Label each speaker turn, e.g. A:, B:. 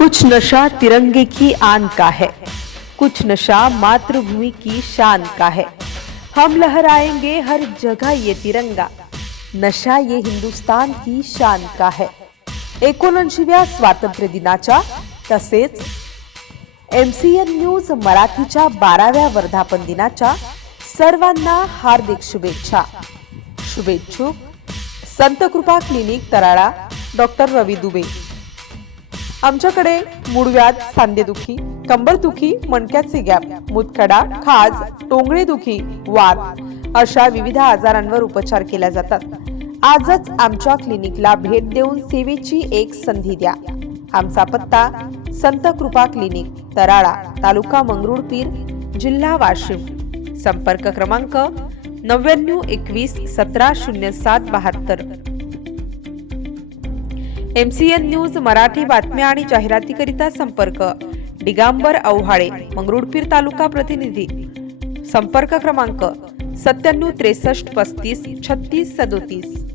A: कुछ नशा तिरंगे की आन का है कुछ नशा मातृभूमि की शान का है। हम लहराएंगे हर जगह ये तिरंगा नशा ये हिंदुस्तान की शान का है। एकोणऐंशीव्या स्वातंत्र्य दिनाच्या तसेच एम सी एन न्यूज मराठीच्या बाराव्या वर्धापन दिनाच्या सर्वांना हार्दिक शुभेच्छा। शुभेच्छुक। संत कृपा क्लिनिक तराळा डॉक्टर रवी दुबे। आमच्याकडे मुडव्यात सांधेदुखी कंबरदुखी मणक्याचे गॅप मुतखडा खाज टोंगळेदुखी वात अशा विविध आजारांवर उपचार केल्या जातात. आजच आमच्या क्लिनिकला भेट देऊन सेवेची एक संधी द्या. आमचा पत्ता संत कृपा क्लिनिक तराळा तालुका मंगरुळपीर जिल्हा वाशिम. संपर्क क्रमांक नव्याण्णव एकवीस सतरा शून्य सात बहात्तर. M C N news Marathi बातम्या आणि जाहिरातीकरिता संपर्क. डिगांबर औहाळे मंगरुळपीर तालुका प्रतिनिधी. संपर्क क्रमांक सत्त्याण्णव त्रेसष्ट पस्तीस छत्तीस सदोतीस.